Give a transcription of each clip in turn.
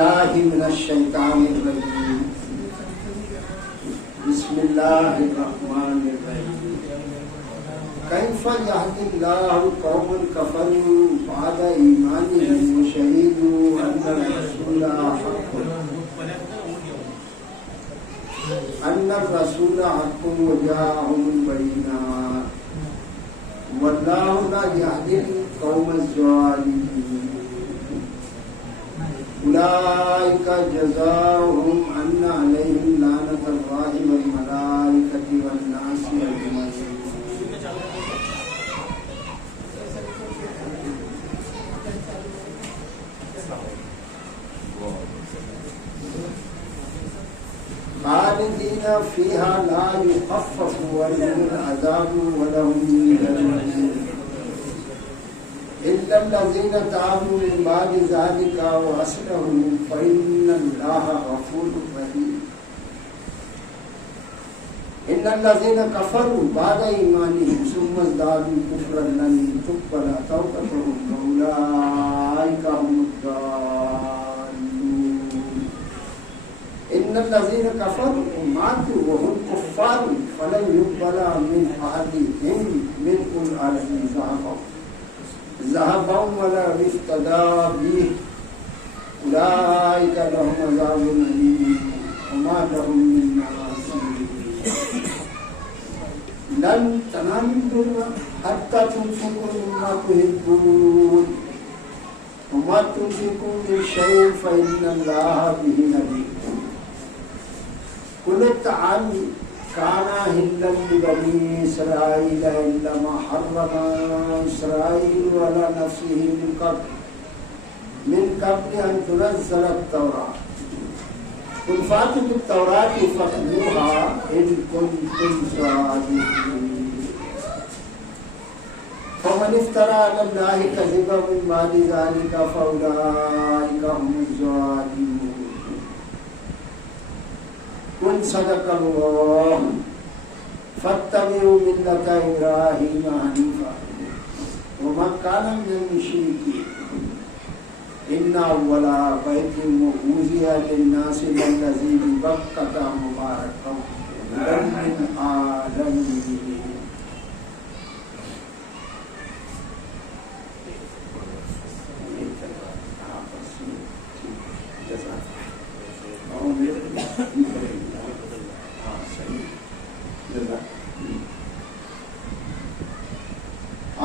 باللہ من الشیطان الرجیم بسم اللہ الرحمن الرحیم کیف یہدی اللہ قوما کفروا بعد ایمانہم وشہدوا ان الرسول حق وجاءهم البینات واللہ لا یہدی القوم الظالمین اولئک جزاؤہم ان علیہم لعنۃ اللہ والملائکۃ والناس اجمعین. خالدین فیہا لا یخفف عنہم العذاب ولہم عذاب إلا الذين تابوا من بعد ذلك وأصلحوا فإن الله غفور رحيم. إن الذين كفروا بعد إيمانهم ثم ازدادوا كفرا لن تقبل توبتهم وأولئك هم الضالون. إن الذين كفروا ماتوا وهم كفار فلن يقبل من أحدهم ملء الأرض ذهبا ولا افتدى به أولئك لهم عذاب أليم وما لهم من ناصرين. لن تنالوا البر حتى تنفقوا مما تحبون وما تنفقوا من شيء فإن الله به عليم. قل الطعام كان حلا لبني إسرائيل إلا ما حرم إسرائيل على نفسه من قبل أن تنزل التوراة. قل فاتوا بالتوراة فاتلوها إن كنتم صادقين. فمن افترى على الله كذبا من بعد ذلك فأولئك هم الظالمون. قل صدق اللہ فاتبعوا ملۃ ابراہیم حنیفا وما کان من المشرکین. ان اول بیت وضع للناس للذی ببکۃ مبارکا هدی للعالمین.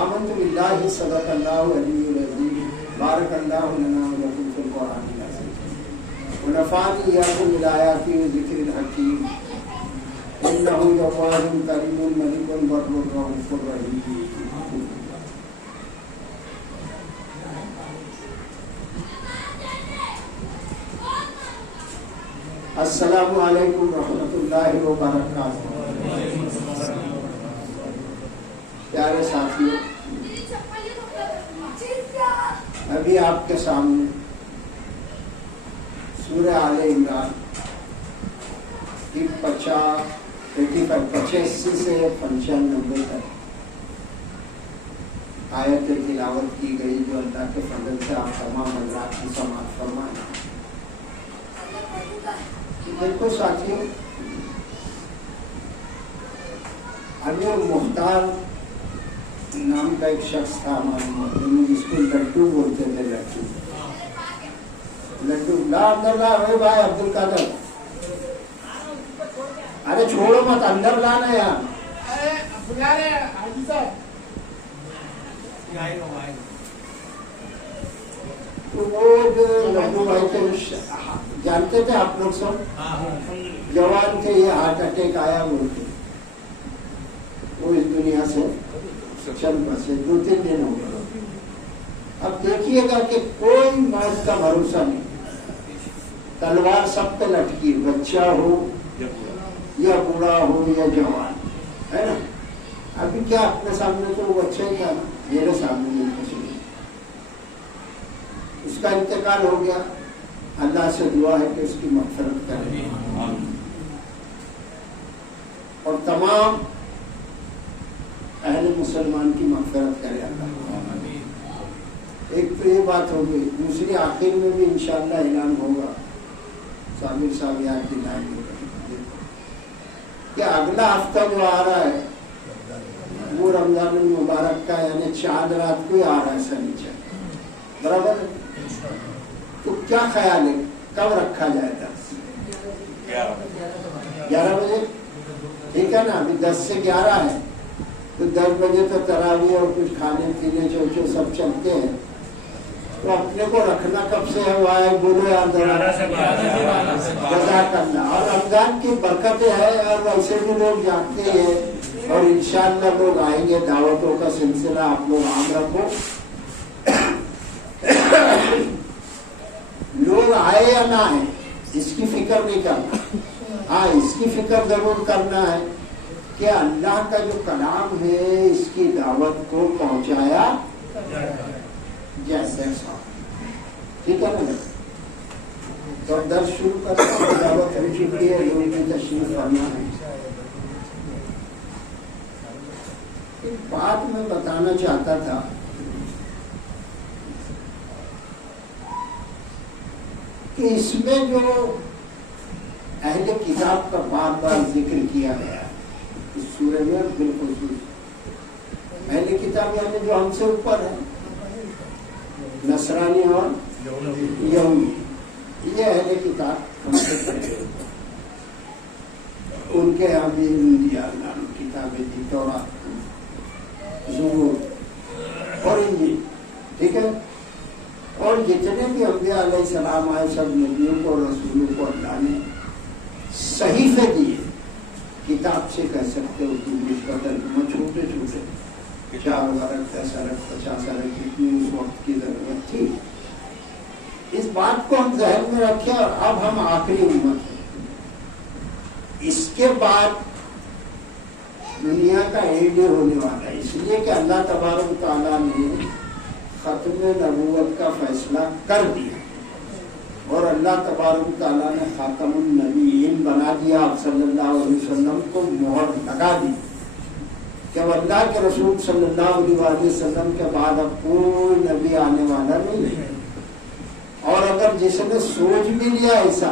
آمنت باللہ صدق اللہ علیہ العظیم بارک اللہ لنا ولکم فی القرآن العظیم ونفعنی ایاکم بالآیات والذکر الحکیم انہ جواد کریم ملک بر رؤوف رحیم. السلام علیکم ورحمۃ اللہ وبرکاتہ. پیارے ساتھیوں، ابھی آپ کے سامنے سورہ آل عمران کی 85 سے 95 تک آیت تلاوت کی گئی جو اللہ کے فضل سے آپ تمام حضرات کی سماعت فرمائیں. دیکھو ساتھیوں، امیر مختار نام کا ایک شخص تھا ہمارے محلے میں، جس کو لڈو بولتے تھے. لڈو لا اندر لا اے بھائی عبد القادر، ارے چھوڑو مت، اندر لانا یار. تو وہ جو لڈو بھائی تھے جانتے تھے آپ لوگ سب، جوان تھے، یہ ہارٹ اٹیک آیا بولتے، وہ اس دنیا سے چل بسے 2-3 دن ہو گئے. اب دیکھیے گا کہ کوئی موت کا بھروسہ نہیں، تلوار سب پہ لٹکی، بچہ ہو یا بوڑھا ہو یا جوان، ہے نا. ابھی کیا اپنے سامنے تو وہ بچہ ہی تھا نا، میرے سامنے نہیں کچھ نہیں. اس کا انتقال ہو گیا. اللہ سے دعا ہے کہ اس کی مغفرت کرے اور تمام اہل مسلمان کی مغفرت کرے اللہ. ایک تو تو یہ بات ہو گئی. دوسری آخر میں بھی انشاءاللہ اعلان ہوگا, صابر صاحب یاد دلائیں گے کہ اگلا ہفتہ جو آ رہا ہے وہ رمضان المبارک کا, یعنی چاند رات کو ہی آ رہا ہے سنیچر, برابر. تو کیا خیال ہے کب رکھا جائے درس؟ 11 بجے, ٹھیک ہے نا. ابھی 10 سے 11 ہے, تو 10 بجے تو تراویح اور کچھ کھانے پینے چوچو سب چلتے ہیں. تو اپنے کو رکھنا کب سے ہے وہ ہے, بولو یار جزاک اللہ. اور رمضان کی برکتیں ہے, اور ویسے بھی لوگ جانتے ہیں, اور انشاءاللہ لوگ آئیں گے. دعوتوں کا سلسلہ آپ لوگ عام رکھو, لوگ آئے یا نہ آئے اس کی فکر نہیں کرنا. ہاں اس کی فکر ضرور کرنا ہے کہ اللہ کا جو کلام ہے اس کی دعوت کو پہنچایا جیسے ٹھیک ہے نا. تو درس شروع کرنا, دعوت ہو چکی ہے, لوگوں کی تشریف کرنا ہے. ایک بات میں بتانا چاہتا تھا کہ اس میں جو اہل کتاب کا بار بار ذکر کیا گیا اس سورہ میں, بالخصوص اہل کتاب یعنی جو ہم سے اوپر ہے, نصرانی اور یہودی, یہ اہل کتاب ہم سے پہلے, ان کے یہاں بھی دیا کتابیں دی, تورات, زبور اور انجیل, ٹھیک ہے. اور جتنے بھی انبیاء علیہ السلام آئے سب نبیوں کو رسولوں کو اللہ نے صحیفے دیے, کتاب سے کہہ سکتے ہو انگلش کا ترجمہ, چھوٹے چھوٹے 4 ورق 10 ورق 50 ورق جتنی اس وقت کی ضرورت تھی. اس بات کو ہم ذہن میں رکھیں. اور اب ہم آخری امت ہیں, اس کے بعد دنیا کا اینڈ ہونے والا ہے, اس لیے کہ اللہ تبارک تعالیٰ نے ختم نبوت کا فیصلہ کر دیا, اور اللہ تبارک تعالیٰ نے خاتم النبیین بنا دیا. آپ صلی اللہ علیہ وسلم کو مہر لگا دی کہ اب اللہ کے رسول صلی اللہ علیہ وسلم کے بعد اب کوئی نبی آنے والا نہیں ہے. اور اگر جس نے سوچ بھی لیا ایسا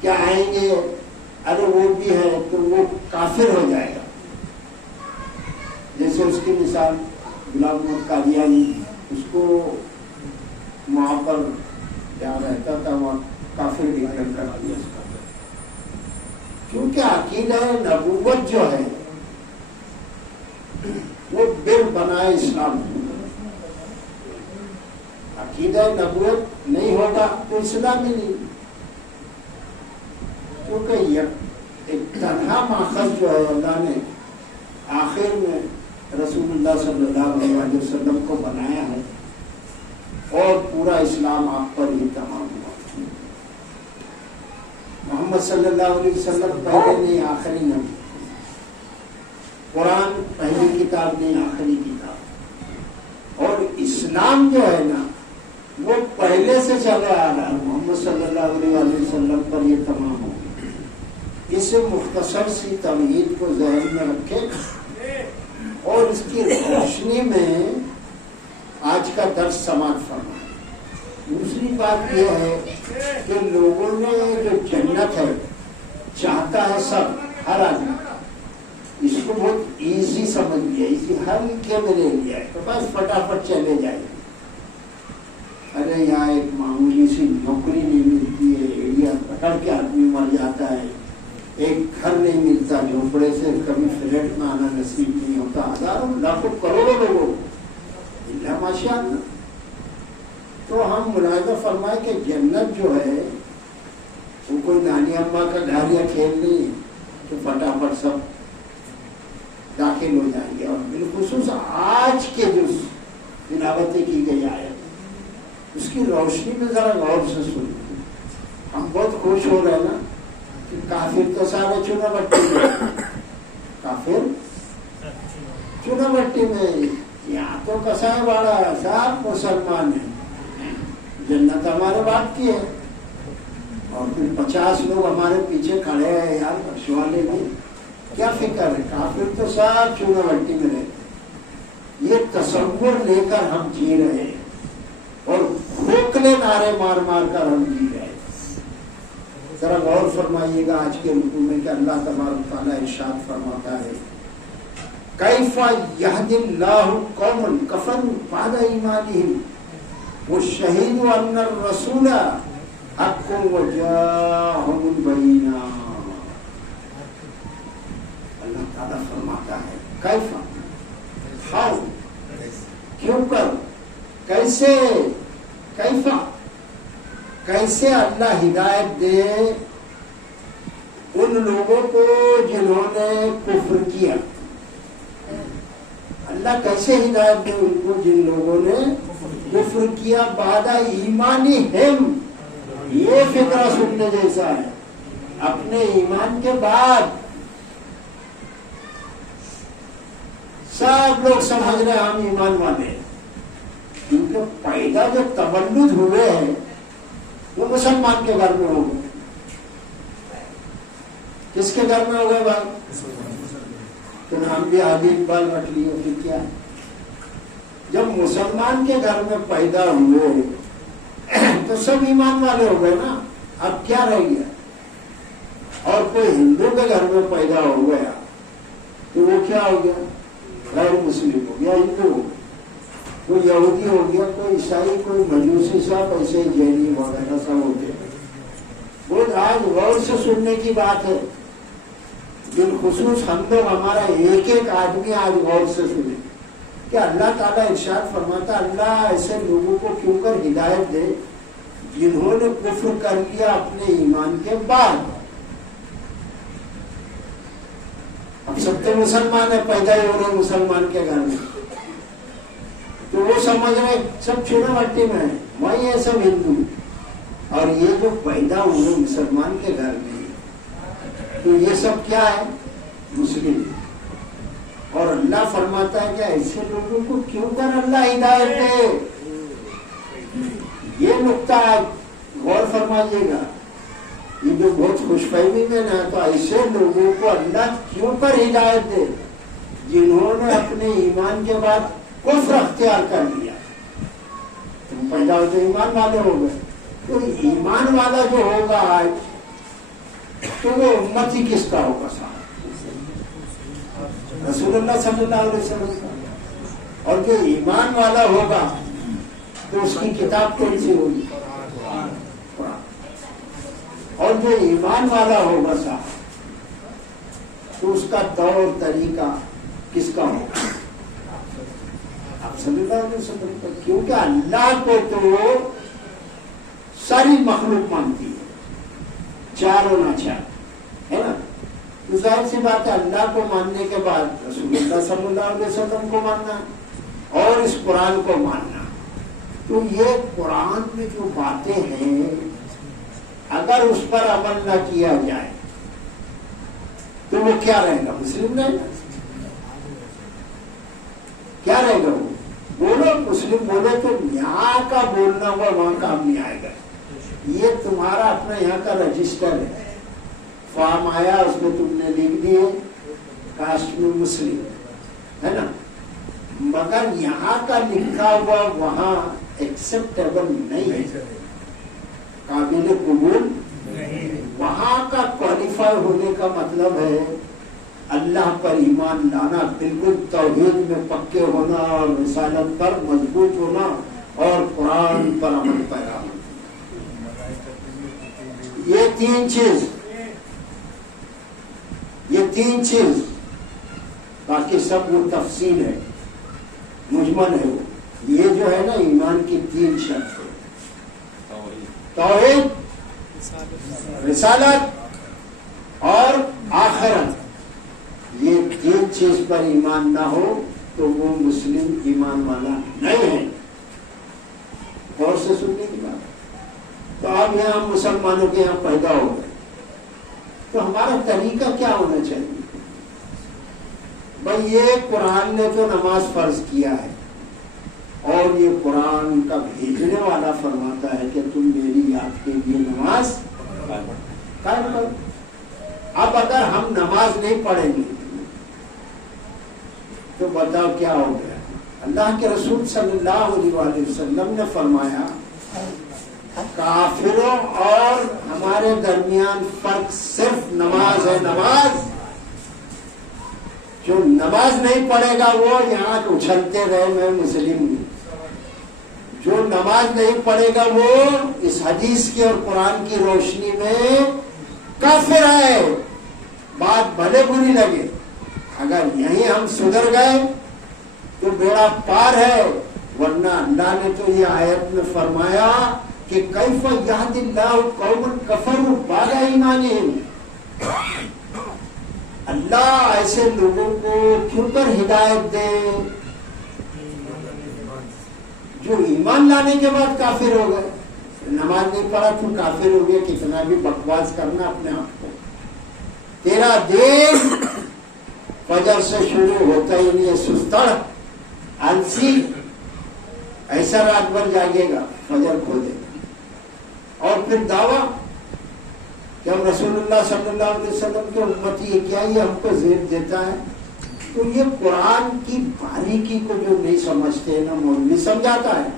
کہ آئیں گے, ارے وہ بھی ہے, تو وہ کافر ہو جائے گا. جیسے اس کی مثال غلام محمد قادیانی, اس کو وہاں پر جہاں رہتا تھا وہاں کافر ڈکلیئر کر دیا اس کا, کیونکہ عقیدہ نبوت جو ہے وہ بل بنائے اسلام. عقیدہ نبوت نہیں ہوگا تو اسلام ہی نہیں, کیونکہ ایک تنہا ماخذ جو ہے اللہ نے آخر میں رسول اللہ صلی اللہ علیہ وسلم کو بنایا ہے, اور پورا اسلام آپ پر ہی تمام ہوا. محمد صلی اللہ علیہ وسلم پہلے نہیں آخری نبی, قرآن پہلی کتاب نہیں آخری کتاب, اور اسلام جو ہے نا وہ پہلے سے چلا آ رہا ہے, محمد صلی اللہ علیہ وسلم پر یہ تمام ہو گیا. اس مختصر سی تمہید کو ذہن میں رکھے, اور اس کی روشنی میں آج کا درس سماعت فرمائے. دوسری بات یہ ہے کہ لوگوں نے جو جنت ہے چاہتا ہے سب, ہر آدمی اس کو بہت ایزی سمجھ لیا, اسی ہلکے میں لے لیا ہے, تو بس فٹافٹ چلے جائے. ارے یہاں ایک معمولی سی نوکری نہیں ملتی ہے, ایریا پکڑ کے آدمی مر جاتا ہے, ایک گھر نہیں ملتا, جھوپڑے سے کبھی فلیٹ میں آنا نصیب نہیں ہوتا, ہزاروں لاکھوں کروڑوں لوگوں اللہ ماشاء اللہ. تو ہم ملاحظہ فرمائے کہ جنت جو ہے وہ کوئی نانی اماں کا گھر یا کھیل نہیں تو فٹافٹ سب داخل ہو جائیں گے. اور بالخصوص آج کے جو تلاوتیں کی گئی آیت اس کی روشنی میں ذرا غور سے سنیں. ہم بہت خوش ہو رہے ہیں نا کہ کافر تو سارے چنا بٹی میں, کافر چنا بٹی میں, یہاں تو کسائے والا سب مسلمان ہیں, جنت ہمارے بات کی ہے. اور پھر 50 لوگ ہمارے پیچھے کھڑے ہیں, یار بخش والے بھی کیا فکر ہے, کافر تو سب چنا بٹی میں رہتے. یہ تصور لے کر ہم جی رہے ہیں اور کھوکھلے نعرے مار مار کر ہم جی رہے ہیں. ذرا غور فرمائیے گا آج کے رکوع میں کہ اللہ تبارک تعالیٰ ارشاد فرماتا ہے کیف یہدی اللہ قوما کفروا بعد ایمانہم وشہدوا ان الرسول حق وجاءہم البینات. اللہ تعالیٰ فرماتا ہے کیف، ہاؤ، کیوں کر، کیسے، کیفا، کیسے اللہ ہدایت دے ان لوگوں کو جنہوں نے کفر کیا. اللہ کیسے ہدایت دے ان کو جن لوگوں نے کفر کیا بعد ایمانہم. یہ فقرہ سننے جیسا ہے. اپنے ایمان کے بعد سب لوگ سمجھ رہے ہم ایمان والے ہیں، کیونکہ پیدا جو تولد ہوئے ہیں وہ مسلمان کے گھر میں ہو گئے. کس کے گھر میں ہو گئے بھائی؟ تو نام بھی عادی اقبال رکھ لیے. پھر کیا؟ جب مسلمان کے گھر میں پیدا ہوئے تو سب ایمان والے ہو گئے نا. اب کیا رہ گیا؟ اور کوئی ہندو کے گھر میں پیدا ہو گیا تو وہ کیا ہو گیا؟ غیر مسلم ہو گیا، ہندو ہو گیا. کوئی یہودی ہو گیا، کوئی عیسائی، کوئی مجوسی، صاحب ایسے جینی وغیرہ سب ہو گیا. وہ آج غور سے سننے کی بات ہے. بالخصوص ہم لوگ، ہمارا ایک ایک آدمی آج غور سے سنے کہ اللہ تعالیٰ ارشاد فرماتا اللہ ایسے لوگوں کو کیوں کر ہدایت دے جنہوں نے کفر کر لیا اپنے ایمان کے بعد. اب سب تو مسلمان ہے، پیدا ہی ہو رہے مسلمان کے گھر میں، تو وہ سمجھ رہے سب چونا مٹی میں ہے، وہی ہے سب ہندو. اور یہ جو پیدا ہوئے مسلمان کے گھر میں تو یہ سب کیا ہے؟ مسلم. اور اللہ فرماتا ہے کہ ایسے لوگوں کو کیوں کر اللہ ہدایت دے. یہ نقطہ غور فرمائیے گا. یہ جو بہت خوش فہمی میں نا، تو ایسے لوگوں کو اللہ کیوں کر ہدایت دے جنہوں نے اپنے ایمان کے بعد کفر اختیار کر لیا. تم پیدا ہو تو ایمان والے ہو گئے. تو ایمان والا جو ہوگا آج تو وہ امت ہی کس کا ہوگا؟ صاحب رسول اللہ صلی اللہ علیہ وسلم کا. اور جو ایمان والا ہوگا تو اس کی کتاب کون سی ہوگی؟ قرآن. اور جو ایمان والا ہوگا صاحب تو اس کا طور طریقہ کس کا ہوگا؟ آپ صلی اللہ علیہ وسلم کا. کیونکہ اللہ کو تو ساری مخلوق مانتی ہے، چاروں نہ چار ہے نا. تو ظاہر سی بات ہے اللہ کو ماننے کے بعد رسول اللہ صلی اللہ علیہ وسلم کو ماننا اور اس قرآن کو ماننا. تو یہ قرآن میں جو باتیں ہیں اگر اس پر عمل نہ کیا جائے تو وہ کیا رہے گا؟ مسلم رہے گا. کیا رہے گا؟ وہ بولو مسلم بولے تو یہاں کا بولنا ہوا وہاں کام نہیں آئے گا. یہ تمہارا اپنا یہاں کا رجسٹر ہے، فارم آیا اس میں تم نے لکھ دیے کاسٹ میں مسلم ہے نا، مگر یہاں کا لکھا ہوا وہاں ایکسپٹیبل نہیں ہے، قابل قبول. وہاں کا کوالیفائی ہونے کا مطلب ہے اللہ پر ایمان لانا، بالکل توحید میں پکے ہونا اور رسالت پر مضبوط ہونا اور قرآن پر عمل پیرا ہونا. یہ تین چیز باقی سب وہ تفصیل ہے، مجمل ہے. وہ یہ جو ہے نا ایمان کی تین شرط ہے، توحید، رسالت اور آخرت. یہ تین چیز پر ایمان نہ ہو تو وہ مسلم ایمان والا نہیں ہے. غور سے سننے کی بات. تو اب یہاں مسلمانوں کے یہاں پیدا ہو گئے تو ہمارا طریقہ کیا ہونا چاہیے؟ بھائی یہ قرآن نے تو نماز فرض کیا ہے اور یہ قرآن کا بھیجنے والا فرماتا ہے کہ تم میری یاد کے لیے نماز قائم کرو. اب اگر ہم نماز نہیں پڑھیں گے تو بتاؤ کیا ہو گیا؟ اللہ کے رسول صلی اللہ علیہ وآلہ وسلم نے فرمایا کافروں اور ہمارے درمیان فرق صرف نماز ہے. نماز جو نماز نہیں پڑھے گا وہ یہاں اچھلتے رہے میں مسلم ہوں. جو نماز نہیں پڑھے گا وہ اس حدیث کی اور قرآن کی روشنی میں کافر ہے. بات بھلے بری لگے, اگر یہیں ہم سدھر گئے تو بیڑا پار ہے. ورنہ اللہ نے تو یہ آیت میں فرمایا کہ کیف یہدی اللہ قوما کفروا بعد ایمانہم, اللہ ایسے لوگوں کو کیوں کر ہدایت دے جو ایمان لانے کے بعد کافر ہو گئے. نماز نہیں پڑھا تو کافر ہو گیا. کتنا بھی بکواس کرنا اپنے آپ کو. تیرا دین فجر سے شروع ہوتا ہی نہیں ہے. سستڑ آلسی ایسا رات بھر جاگے گا, فجر کھو دے گا. اور پھر دعویٰ کہ ہم رسول اللہ صلی اللہ علیہ وسلم کے امتی ہے, کیا یہ ہم کو زیر دیتا ہے؟ تو یہ قرآن کی باریکی کو جو نہیں سمجھتے نا مولوی سمجھاتا ہے.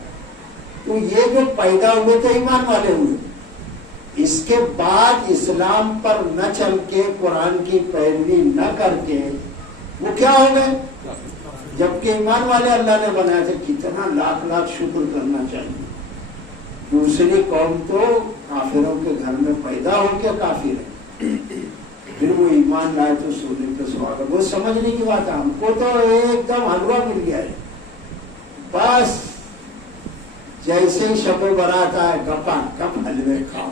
تو یہ جو پیدا ہوئے تھے ایمان والے ہوئے, اس کے بعد اسلام پر نہ چل کے قرآن کی پیروی نہ کر کے وہ کیا ہو گئے؟ جبکہ ایمان والے اللہ نے بنایا تھے. کتنا لاکھ لاکھ شکر کرنا چاہیے. دوسری قوم تو کافروں کے گھر میں پیدا ہو کے کافر ہے, پھر وہ ایمان لائے تو سونے پہ سہاگا. وہ سمجھنے کی بات ہے. ہم کو تو ایک دم حلوہ مل گیا ہے, بس جیسے ہی شب برات آئے گپا گپ حلوے کھاؤ.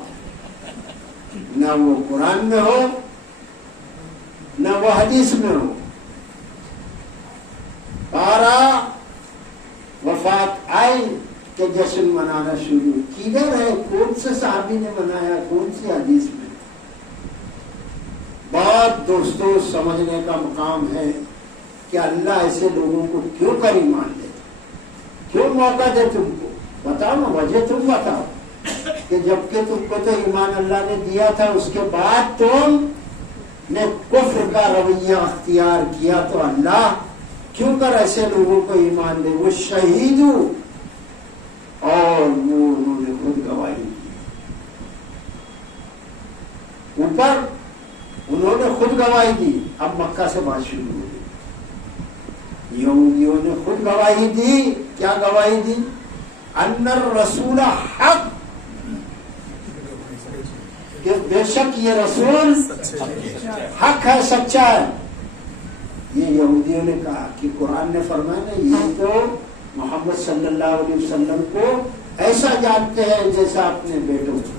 نہ وہ قرآن میں ہو نہ وہ حدیث میں ہو. 12 وفات آئی کہ جشن منانا شروع. کدھر ہے؟ کون سے صحابی نے منایا؟ کون سی حدیث میں؟ بات دوستوں سمجھنے کا مقام ہے کہ اللہ ایسے لوگوں کو کیوں کر ایمان دے, کیوں موقع دے. تم کو بتاؤ نا وجہ, تم بتاؤ کہ جبکہ تم کو تو ایمان اللہ نے دیا تھا, اس کے بعد تم نے کفر کا رویہ اختیار کیا, تو اللہ کیوں کر ایسے لوگوں کو ایمان دے. وہ شہید اور وہ انہوں نے خود گواہی دی. اوپر انہوں نے خود گواہی دی. اب مکہ سے بات شروع ہو گئی. یہودیوں نے خود گواہی دی. کیا گواہی دی؟ ان الرسول حق, کہ بے شک یہ رسول حق ہے, سچا ہے. یہ یہودیوں نے کہا کہ قرآن نے فرمایا نا یہ تو محمد صلی اللہ علیہ وسلم کو ایسا جانتے ہیں جیسا اپنے بیٹوں کو.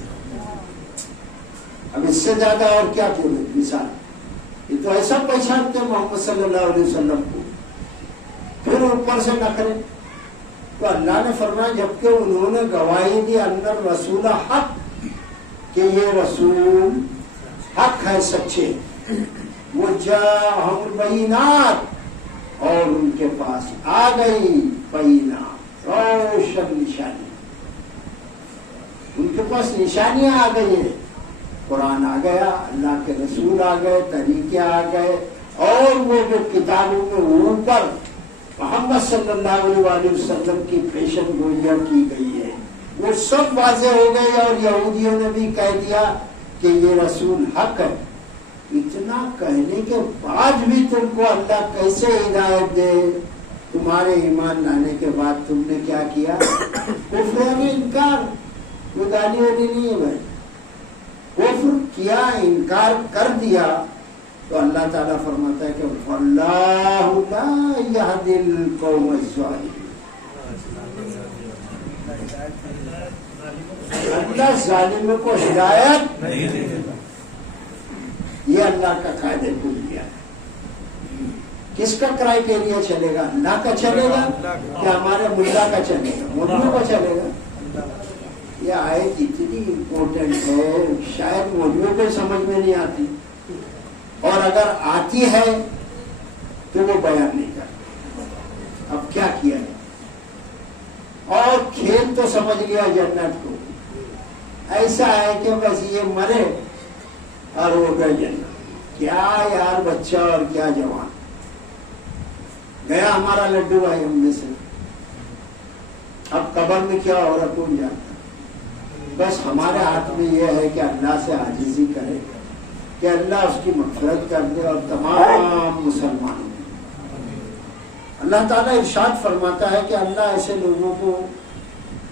اب اس سے زیادہ اور کیا بولے مثال. یہ تو ایسا پہچانتے ہیں محمد صلی اللہ علیہ وسلم کو, پھر اوپر سے نہ کریں. تو اللہ نے فرمایا جبکہ انہوں نے گواہی دی ان الرسول حق, کہ یہ رسول حق ہے, سچے. وہ جاءہم البینات, اور ان کے پاس آ گئی بینات, روشن نشانی. ان کے پاس نشانیاں آ گئی ہیں. قرآن آ گیا, اللہ کے رسول آ گئے, طریقے آ گئے, اور وہ جو کتابوں میں اوپر محمد صلی اللہ علیہ وسلم کی پیشن گوئیاں کی گئی ہے وہ سب واضح ہو گئی. اور یہودیوں نے بھی کہہ دیا کہ یہ رسول حق ہے. اتنا کہنے کے بعد بھی تم کو اللہ کیسے ہدایت دے؟ تمہارے ایمان لانے کے بعد تم نے کیا کیا؟ کفر میں انکار. کوئی گالی والی نہیں ہے بھائی. کفر کیا, انکار کر دیا, تو اللہ تعالیٰ فرماتا ہے کہ واللہ لا یہدی القوم الظالمین. اللہ ظالموں کو ہدایت نہیں دیتا. یہ اللہ کا قاعدہ کلیہ ہے. کس کا کرائیٹیریا چلے گا؟ اللہ کا چلے گا یا ہمارے ملا کا چلے گا, مولویوں کا چلے گا؟ یہ آیت اتنی امپورٹنٹ ہے شاید مولویوں کو سمجھ میں نہیں آتی, اور اگر آتی ہے تو وہ بیان نہیں کرتا. اب کیا کیا ہے؟ اور کھیل تو سمجھ گیا جنت کو. ایسا ہے کہ بس یہ مرے اور وہ گئے جنت. کیا یار بچہ اور کیا جوان. گیا ہمارا لڈو بھائی ہم میں سے, اب قبر میں کیا ہو رہا کون جانتا. بس ہمارے ہاتھ میں یہ ہے کہ اللہ سے عاجزی کرے کہ اللہ اس کی مغفرت کر دے اور تمام مسلمانوں. اللہ تعالیٰ ارشاد فرماتا ہے کہ اللہ ایسے لوگوں کو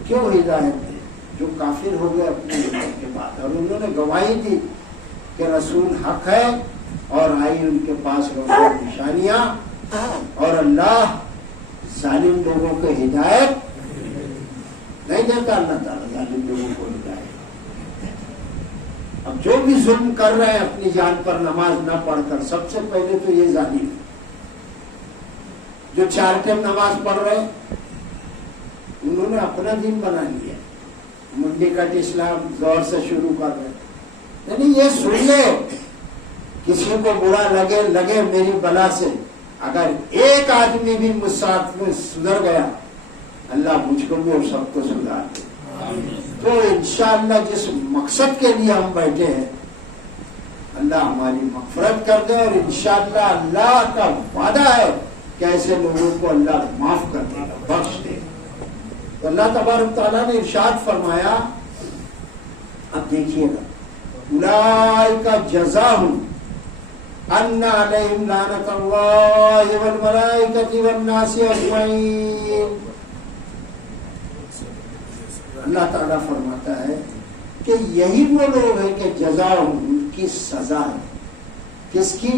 کیوں ہدایت دے جو کافر ہو گئے اپنے ہدایت کے بعد، اور انہوں نے گواہی دی کہ رسول حق ہے اور آئی ان کے پاس روشن نشانیاں، اور اللہ ظالم لوگوں کو ہدایت نہیں دیتا. اللہ تعالیٰ ظالم لوگوں کو ہدایت. اب جو بھی ظلم کر رہے ہیں اپنی جان پر نماز نہ پڑھ کر، سب سے پہلے تو یہ ظالم ہے. جو 4 ٹائم نماز پڑھ رہے انہوں نے اپنا دین بنا لیا، منڈی کٹ اسلام زور سے شروع کر رہے. یعنی یہ سن لے، کسی کو برا لگے میری بلا سے، اگر ایک آدمی بھی مجھ ساتھ میں سدھر گیا، اللہ مجھ کو بھی اور سب کو سدھار دے. تو انشاءاللہ جس مقصد کے لیے ہم بیٹھے ہیں اللہ ہماری مغفرت کر دے، اور انشاءاللہ اللہ کا وعدہ ہے کہ ایسے لوگوں کو اللہ معاف کر دے گا، بخش دے گا. تو اللہ تبارک تعالیٰ نے ارشاد فرمایا، اب دیکھیے گا، اولئک جزاؤہم ان علیہم لعنۃ اللہ والملائکۃ والناس اجمعین. اللہ تعالیٰ فرماتا ہے کہ یہی وہ لوگ ہیں کہ جزاؤہم، ان کی سزا ہے. کس کی؟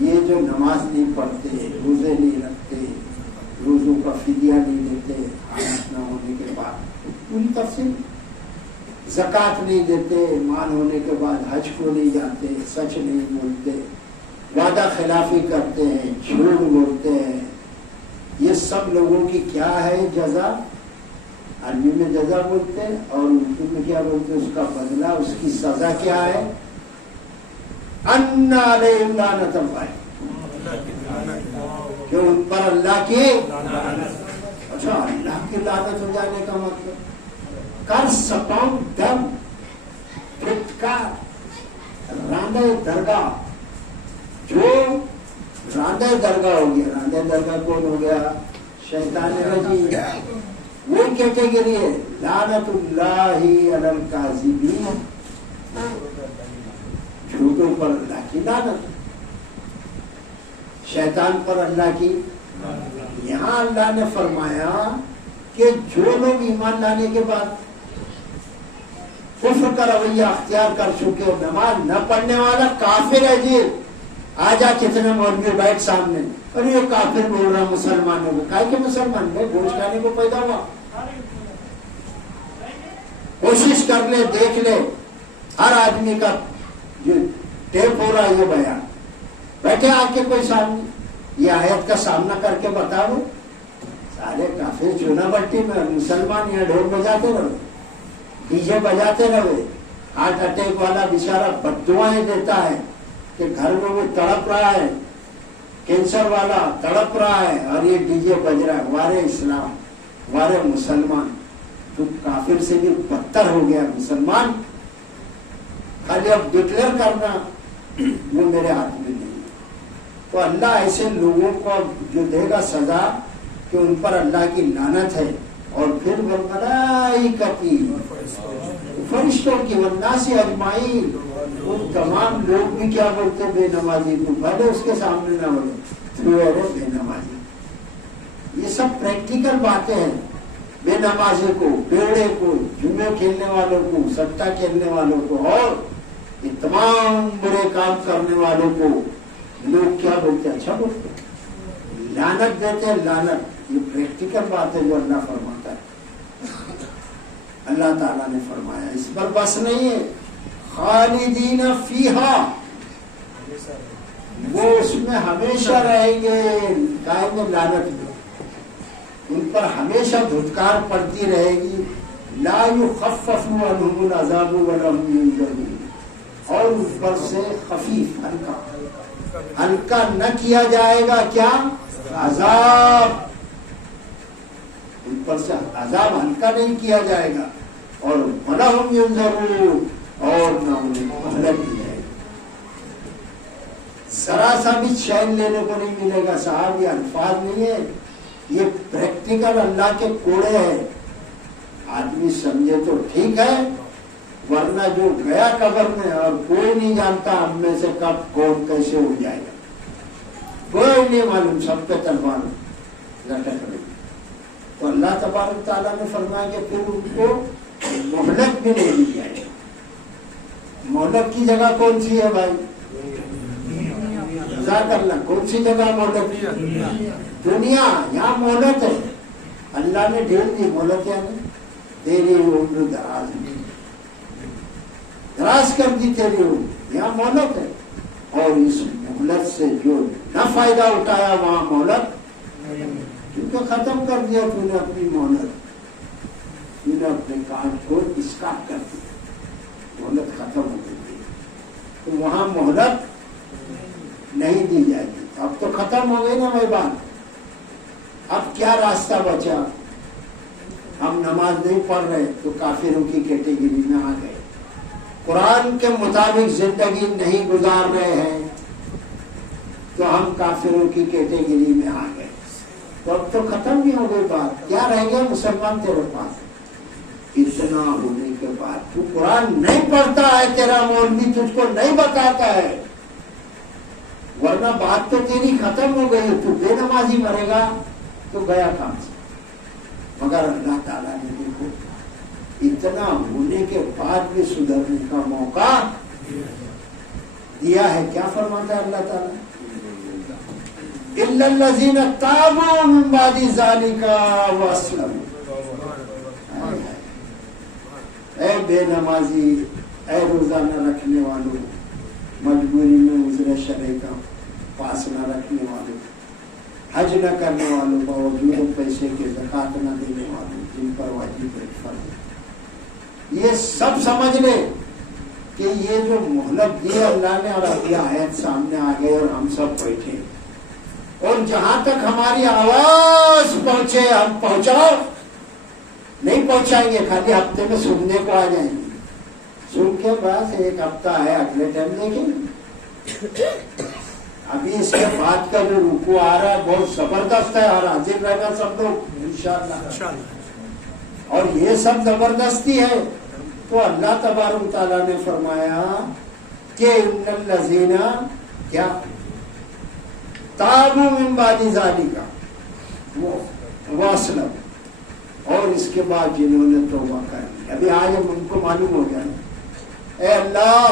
یہ جو نماز نہیں پڑھتے، روزے نہیں رکھتے، روزوں کا فدیہ نہیں دیتے حالت نہ ہونے کے بعد، پوری تفصیل. زکوٰۃ نہیں دیتے، مال ہونے کے بعد حج کو نہیں جاتے، سچ نہیں بولتے، وعدہ خلافی کرتے ہیں، جھوٹ بولتے ہیں. یہ سب لوگوں کی کیا ہے جزا؟ عربی میں جزا بولتے ہیں اور اردو میں کیا بولتے ہیں؟ اس کا بدلہ، اس کی سزا کیا ہے؟ ان علیہم لعنۃ اللہ، کہ ان پر اللہ کی. اچھا، اللہ کی لعنت ہو جانے کا مطلب کر سپاؤں دم پھٹکار راندے درگاہ. جو راندے درگاہ ہو گیا، راندے درگاہ کون ہو گیا؟ شیطان رجیم. وہ کیٹیگری ہے لعنت اللہ علی الکاذبین، جھوٹوں پر اللہ کی لعنت، شیطان پر اللہ کی. یہاں اللہ نے فرمایا کہ جو لوگ ایمان لانے کے بعد کفر کا رویہ اختیار کر چکے، نماز نہ پڑھنے والا کافر ہے. جی آ جا کتنے مولوی بیٹھ سامنے، اور یہ کافر بول رہا مسلمانوں کو. کہا کہ مسلمان میں گوشت کھانے کو پیدا ہوا؟ کوشش کر لے، دیکھ لے، ہر آدمی کا جو ٹیپ ہو رہا ہے یہ بیان. بیٹھے آ کے کوئی سامنے یہ آیت کا سامنا کر کے بتا دو. سارے کافر چونا بٹی میں، مسلمان یہاں ڈھول بجاتے رہے، ڈی جے بجاتے رہے. ہارٹ اٹیک والا بیچارہ بددعائیں دیتا ہے کہ گھر میں وہ تڑپ رہا ہے، کینسر والا تڑپ رہا ہے، اور یہ ڈی جے بج رہا ہے. وارے اسلام، وارے مسلمان، تو کافر سے بھی بدتر ہو گیا مسلمان. خالی اب ڈکلیئر کرنا وہ میرے ہاتھ میں نہیں. تو اللہ ایسے لوگوں کو جو دے گا سزا کہ ان پر اللہ کی لعنت ہے، اور پھر والملائکۃ، فرشتوں کی، والناس اجمعین، ان تمام لوگ بھی کیا بولتے؟ بے نمازی کو. بھلے اس کے سامنے نہ بولے بے نمازی. یہ سب پریکٹیکل باتیں ہیں. بے نمازی کو، بیڑے کو، جمعے کھیلنے والوں کو، سٹا کھیلنے والوں کو، اور یہ تمام برے کام کرنے والوں کو لوگ کیا بولتے؟ اچھا بولتے، لعنت دیتے ہیں. لعنت یہ پریکٹیکل بات ہے جو اللہ فرماتا ہے. اللہ تعالیٰ نے فرمایا اس پر بس نہیں ہے، خالدین فیہا، وہ اس میں ہمیشہ رہیں گے. قائم لعنت میں ان پر ہمیشہ دھتکار پڑتی رہے گی. لا یخفف عنہم العذاب ولا هم ینظرون، اور اس پر سے خفیف، ہلکا نہ کیا جائے گا. کیا؟ عذاب. ان پر سے عذاب ہلکا نہیں کیا جائے گا، اور ولا هم ینظرون، اور نہ انہیں مہلت دی جائے گی. ذرا سا بھی چین لینے کو نہیں ملے گا. صاحب یہ الفاظ نہیں ہے یہ پریکٹیکل اللہ کے کوڑے ہیں. آدمی سمجھے تو ٹھیک ہے، ورنہ جو گیا قبر میں اور کوئی نہیں جانتا ہم میں سے کب کون کیسے ہو جائے گا، کوئی نہیں معلوم، سب پہ تلوار لٹک رہی. تو اللہ تبارک تعالیٰ نے فرمایا کہ پھر ان کو مہلت بھی نہیں دی جائے. مہلت کی جگہ کون سی ہے بھائی؟ کرنا کون سی جگہ مہلت؟ دنیا. یہاں مہلت ہے، اللہ نے ڈھیر دی مہلت، یعنی تیری عمر دراز کر دی تیری عمر، یہاں مہلت ہے. اور اس مہلت سے جو نہ فائدہ اٹھایا وہاں مہلت کیونکہ ختم کر دیا تو نے اپنی مہلت، تو نے اپنے کام کو اسکاٹ کر دیا، مہلت ختم ہو گئی. تو وہاں مہلت نہیں دی جائے گی. اب تو ختم ہو گئی نا بھائی بات. اب کیا راستہ بچا؟ ہم نماز نہیں پڑھ رہے تو کافروں کی کیٹیگری میں آ گئے. قرآن کے مطابق زندگی نہیں گزار رہے ہیں تو ہم کافروں کی کیٹیگری میں آ گئے. تو اب تو ختم بھی ہو گئی بات. کیا رہ گیا مسلمان تیرے پاس؟ اتنا ہونے کے بعد تو قرآن نہیں پڑھتا ہے، تیرا مولوی تجھ کو نہیں بتاتا ہے، ورنہ بات تو تیری ختم ہو گئی. تو بے نمازی مرے گا تو گیا کام سے. مگر اللہ تعالیٰ نے دیکھو اتنا ہونے کے بعد بھی سدھرنے کا موقع دیا ہے. کیا فرماتا ہے اللہ تعالیٰ؟ اِلَّا الَّذِينَ تَابُوا مِن بَعْدِ ذَلِكَ وَأَصْلَحُوا. اے بے نمازی، اے روزہ نہ رکھنے والوں، مجبوری میں عذر شرعی کا پاس نہ رکھنے والوں، حج نہ کرنے والوں، باوجود پیسے کے زکات نہ دینے والوں جن پر واجب ہے فرض، یہ سب سمجھ لے کہ یہ جو مہلت دی اللہ نے، اور ابھی آیت سامنے آ گئے اور ہم سب بیٹھے، اور جہاں تک ہماری آواز پہنچے ہم پہنچاؤ، نہیں پہنچائیں گے خالی ہفتے میں سننے کو آ جائیں گے. سن کے بس ایک ہفتہ ہے، اگلے ٹائم دیکھیں گے. ابھی اس کے بعد کا جو رکوع آ رہا ہے بہت زبردست ہے، اور حاضر رہنا سب لوگ انشاءاللہ. اور یہ سب زبردستی ہے. تو اللہ تبارک تعالیٰ نے فرمایا کہ ان الذین کیا تابوا من بعد ذالک واصلحوا، اور اس کے بعد جنہوں نے توبہ کر لی. ابھی آج ان کو معلوم ہو گیا، اے اللہ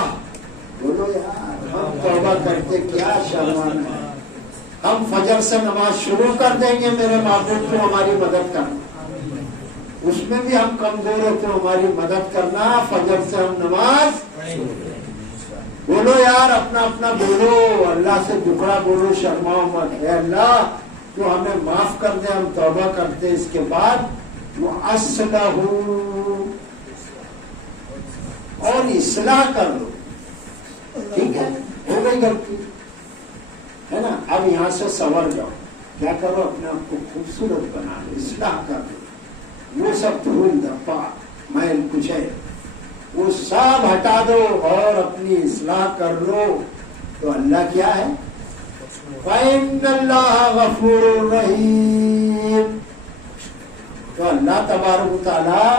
بولو یار ہم توبہ کرتے کیا شرمانا ہے. ہم فجر سے نماز شروع کر دیں گے، میرے معبود تو ہماری مدد کرنا، اس میں بھی ہم کمزور ہیں تو ہماری مدد کرنا. فجر سے ہم نماز بولو یار، اپنا اپنا بولو، اللہ سے دکڑا بولو، شرماؤ مت. اے اللہ تو ہمیں معاف کر دے، ہم توبہ کرتے. اس کے بعد وَأَصْلَحُوا، اور اصلاح کر لو. ٹھیک ہے، ہو گئی غلطی ہے نا. اب یہاں سے سنور جاؤ، کیا کرو، اپنے آپ کو خوبصورت بنا لو، اصلاح کر دو. وہ سب دھول دھپا میل کچھ ہے وہ سب ہٹا دو اور اپنی اصلاح کر لو. تو اللہ کیا ہے؟ فَإِنَّ اللَّهَ غَفُورٌ رَحِيمٌ. تو اللہ تبارک و تعالیٰ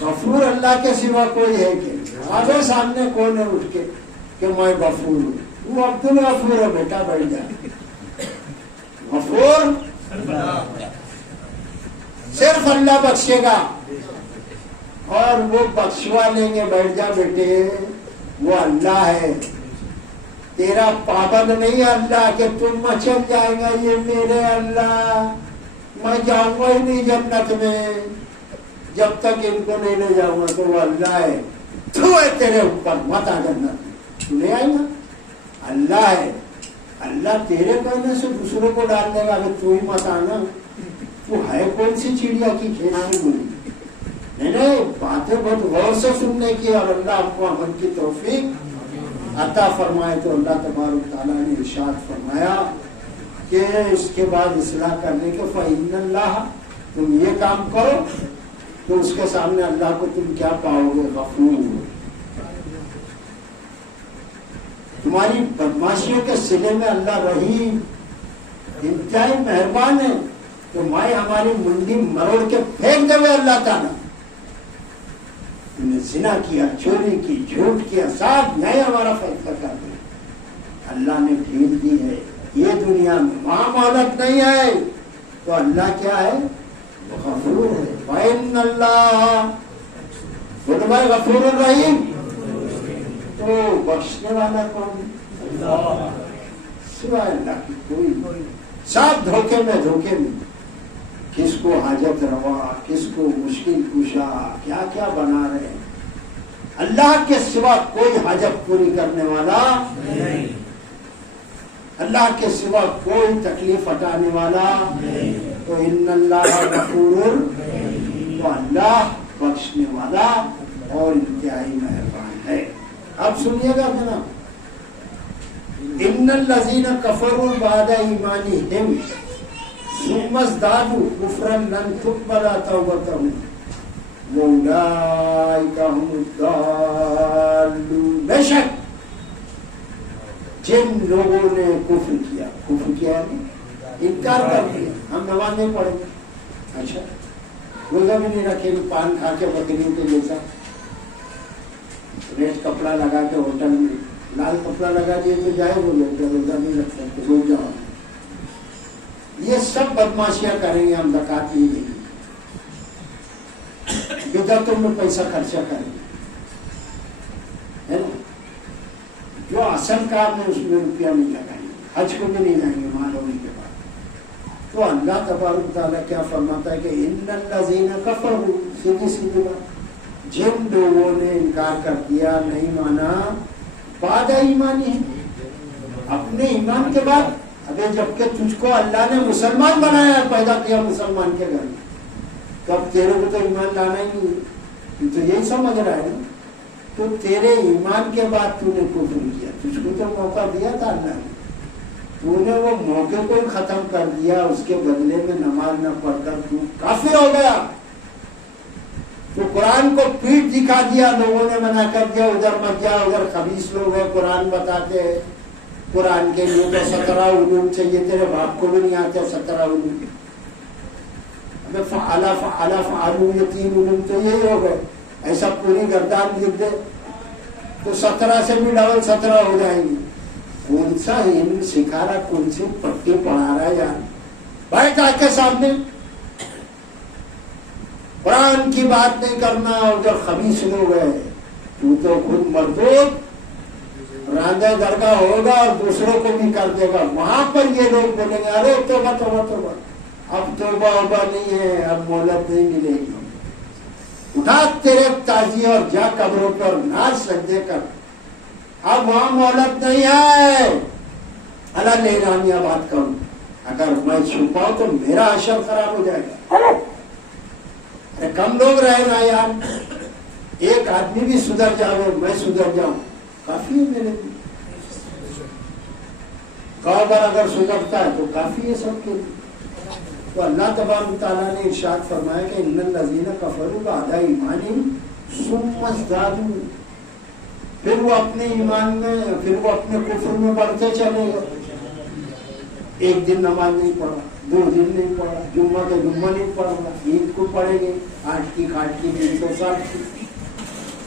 غفور، اللہ کے سوا کوئی ہے کہ آگے سامنے کون ہے اٹھ کے کہ میں غفور ہوں؟ وہ عبد الغفور ہے بیٹا، بیٹھ جائے. غفور صرف اللہ بخشے گا، اور وہ بخشوا لیں گے. بیٹھ جا بیٹے، وہ اللہ ہے، تیرا پابند نہیں ہے اللہ کہ تم مچل جائے گا یہ میرے اللہ، میں جاؤں گا ہی نہیں جنت میں جب تک ان کو نہیں لے جاؤں گا. تو وہ اللہ ہے، تو ہے تیرے اوپر، مت آ جنت میں، تو لے آئے گا. اللہ ہے، اللہ تیرے کہنے سے دوسروں کو ڈال دے گا. اگر تو ہی مت آنا، تو ہے کون سی چڑیا کی کھیلانی بولی. نہیں، باتیں بہت غور سے سننے کی، اور اللہ ہم کو عمل کی توفیق عطا فرمائے. تو اللہ تبارک تعالیٰ نے ارشاد فرمایا کہ اس کے بعد اصلاح کرنے کے فَإِنَّ اللَّهَ، تم یہ کام کرو تو اس کے سامنے اللہ کو تم کیا پاؤ گے؟ غفور. تمہاری بدماشیوں کے سلے میں اللہ رحیم، انتہائی مہربان ہے تو مائیں ہماری منڈی مروڑ کے پھینک دے اللہ تعالیٰ. تم نے زنا کیا، چوری کی، جھوٹ کیا، سب نہیں ہمارا فیصلہ کر دیا. اللہ نے ڈھیل دی ہے یہ دنیا میں، وہاں مہلت نہیں ہے. تو اللہ کیا ہے؟ غفور ہے. وَإِنَّ اللَّهَ بولو بھائی غفور الرحیم. تو بخشنے والا کون؟ اللہ. سوائے اللہ کی کوئی. سب دھوکے میں کس کو حاجت روا، کس کو مشکل کشا، کیا کیا بنا رہے ہیں. اللہ کے سوا کوئی حاجت پوری کرنے والا نہیں، اللہ کے سوا کوئی تکلیف ہٹانے والا نہیں. تو ان اللہ غفور، تو اللہ بخشنے والا اور انتہائی مہربان ہے. اب سنیے گا جناب، ان الذین کفروا بعد ایمانہم ثم ازدادوا کفرا لن تقبل توبتهم واولئک هم الضالون. بے شک جن لوگوں نے کفر کیا انکار کر دیا، ہم نماز نہیں پڑھیں گے، اچھا روزہ بھی نہیں رکھیں گے، پان کھا کے بکریوں کے جیسا ریڈ کپڑا لگا کے ہوٹل میں لال کپڑا لگا دیے تو جائے وہ لوگ روزہ نہیں رکھ سکتے، روز جاؤ. یہ سب بدماشیاں کریں گے، ہم زکات نہیں دیں گے، بدعتوں میں پیسہ خرچہ کریں گے، ہے نا. جو اصل کام ہے اس میں روپیہ نہیں لگائیں گے، حج کو بھی نہیں جائیں گے مال ہونے کے بعد. تو اللہ تبارک تعالیٰ کیا فرماتا ہے کہ ان الذین کفروا، سیدھی بات، جن لوگوں نے انکار کر دیا، نہیں مانا، بعد ایمانی، اپنے ایمان کے بعد. ابھی جبکہ تجھ کو اللہ نے مسلمان بنایا ہے، پیدا کیا مسلمان کے گھر میں، تو اب تیرے کو تو ایمان لانا ہی نہیں، تو یہی سمجھ رہا ہے نا. تو تیرے ایمان کے بعد تو نے کفر کیا، تجھ کو تو موقع دیا تھا اللہ نے، تو نے وہ موقع کو ختم کر دیا. اس کے بدلے میں نماز نہ پڑھ کر تو کافر ہو گیا. تو قرآن کو پیٹ دکھا دیا، لوگوں نے منع کر دیا ادھر مت جا، ادھر خبیث لوگ ہیں، قرآن بتاتے ہیں. قرآن کے لیے تو 17 علوم چاہیے، تیرے باپ کو بھی نہیں آتے 17 علوم. ابھی فعلو یہ 3 علوم تو یہی ہو گئے. ایسا پوری گردان لکھ دے تو 17 سے بھی ڈبل 17 ہو جائیں گی. کون سا علم سکھا رہا، کون سی پٹی پڑھا رہا ہے یار. بیٹھ آ کے سامنے قرآن کی بات نہیں کرنا. ادھر خبیث لوگ ہیں، تو خود مردود راندہ درگاہ ہوگا اور دوسروں کو بھی کر دے گا. وہاں پر یہ لوگ بولیں گے ارے توبہ توبہ توبہ، اب توبہ اوبہ نہیں ہے، اب مہلت نہیں ملے گی. اٹھا تیرے تعزیہ اور جا قبروں پر ناچ سجدے کر، اب وہاں مہلت نہیں ہے. اللہ نے رانیہ بات کروں، اگر میں چھپاؤں تو میرا حشر خراب ہو جائے گا. ارے کم لوگ رہے نا یار، ایک آدمی بھی سدھر جاؤ، میں سدھر جاؤں، کافی ہے میرے لیے. گاؤں پر اگر سدھرتا ہے تو کافی ہے سب کے لیے. تو اللہ تبارک تعالیٰ نے ارشاد فرمایا کہ ان الذین کفروا بعد ایمانہم ثم ازدادوا، پھر وہ اپنے ایمان میں، پھر وہ اپنے کفر میں بڑھتے چلے گئے. ایک دن نماز نہیں پڑھا، 2 دن نہیں پڑھا، جمعہ کے جمعہ نہیں پڑھا، عید کو پڑھیں گے 8 کی کھاٹ کی 360 کی.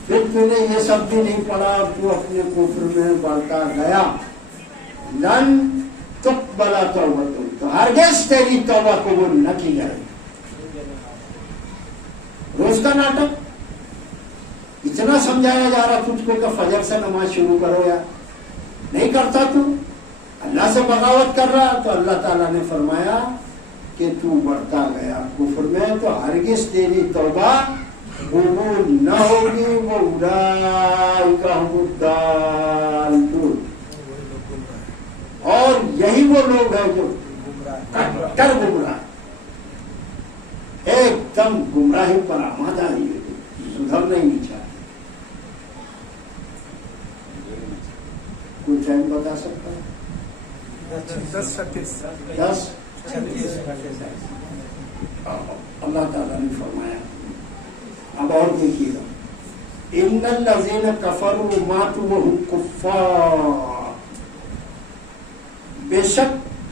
پھر تو نے یہ سب بھی نہیں پڑھا، تو اپنے کفر میں بڑھتا گیا. لن تقبل توبۃ، تو ہرگز تیری توبہ قبول نہ کی جائے. روز کا ناٹک اتنا سمجھایا جا رہا تجھ کو کہ فجر سے نماز شروع کرو، یا نہیں کرتا، تو اللہ سے بغاوت کر رہا. تو اللہ تعالیٰ نے فرمایا کہ تو بڑھتا گیا کفر میں، تو ہرگز تیری توبہ قبول نہ ہوگی. وَأُولَٰئِکَ هُمُ الضَّالُّونَ، اور یہی وہ لوگ ہیں جو کٹر گمراہ، ایک دم گمراہی پر آمادہ ہی ہے، سدھرنا ہی نہیں چاہتے. کوئی ٹائم بتا سکتا ہے؟ 10 اللہ تعالیٰ نے فرمایا. اب اور دیکھیے گا، ان الذین کفروا ماتوا وهم کفار، بے شک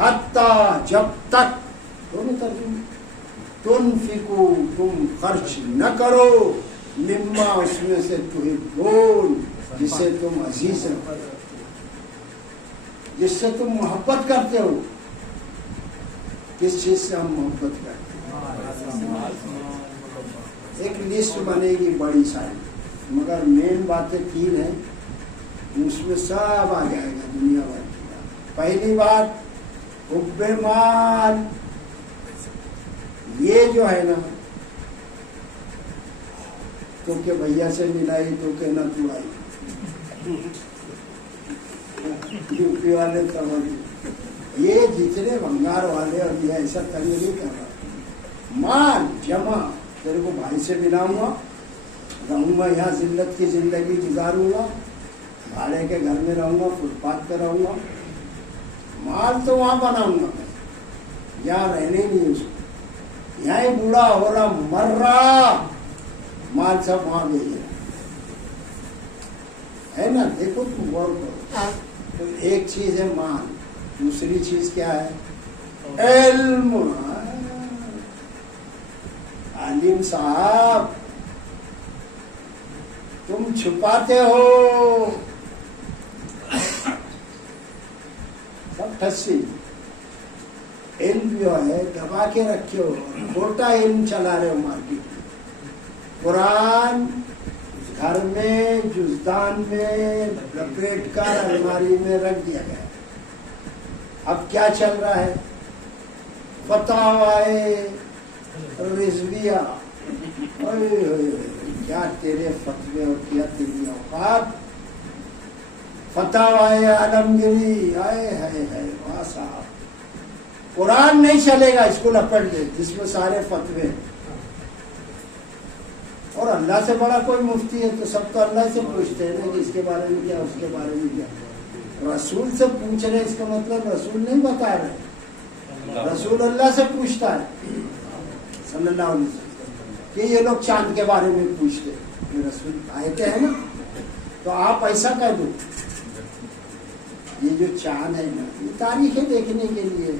حتی جب تک دونوں ترجمے تنفقو تم خرچ نہ کرو مما اس میں سے تحبون جسے تم عزیز رکھتے ہو جس سے تم محبت کرتے ہو. کس چیز سے ہم محبت کرتے ہیں؟ ایک لسٹ بنے گی بڑی ساری مگر مین باتیں 3 ہیں اس میں سب آ جائے گا دنیا بھر کی بات. پہلی بات حب مال. یہ جو ہے نا تو کہ بھیا سے ملائی تو کہ نہ تو آئی یوپی والے سمجھ یہ جتنے بنگال والے اور یہ ایسا تنگ نہیں کر رہا. مال جمع تیرے کو بھائی سے ملاؤں گا رہوں گا یہاں ذلت کی زندگی گزاروں گا بھاڑے کے گھر میں رہوں گا فٹ پاتھ پہ رہوں گا. مال تو وہاں بناؤں گا میں یہاں رہنے نہیں اس کو یہاں ہی بوڑھا ہو رہا مر رہا مال سب وہاں بھیج رہا ہے نا. دیکھو تم غور کرو تو ایک چیز ہے مال دوسری چیز کیا ہے علم. عالم صاحب تم چھپاتے ہو سب ٹھسی. علم جو ہے دبا کے رکھے ہو کھوٹا علم چلا رہے ہو مارکیٹ میں. قرآن گھر میں جزدان میں لپیٹ کر الماری میں رکھ دیا گیا. اب کیا چل رہا ہے فتاوائے رضویہ کیا تیرے فتوے اور کیا تیری اوقات. فتاوائے عالمگیری آئے ہے واہ صاحب. قرآن نہیں چلے گا اس کو لپٹ دے جس میں سارے فتوے اور اللہ سے بڑا کوئی مفتی ہے تو سب تو اللہ سے پوچھتے ہیں نا کہ اس کے بارے میں کیا اس کے بارے میں کیا. رسول سے پوچھ رہے اس کا مطلب رسول نہیں بتا رہے رسول اللہ سے پوچھتا ہے صلی اللہ علیہ وسلم کہ یہ لوگ چاند کے بارے میں پوچھتے ہیں رسول آئے تھے ہیں نا تو آپ ایسا کہہ دو یہ جو چاند ہے نا یہ تاریخیں دیکھنے کے لیے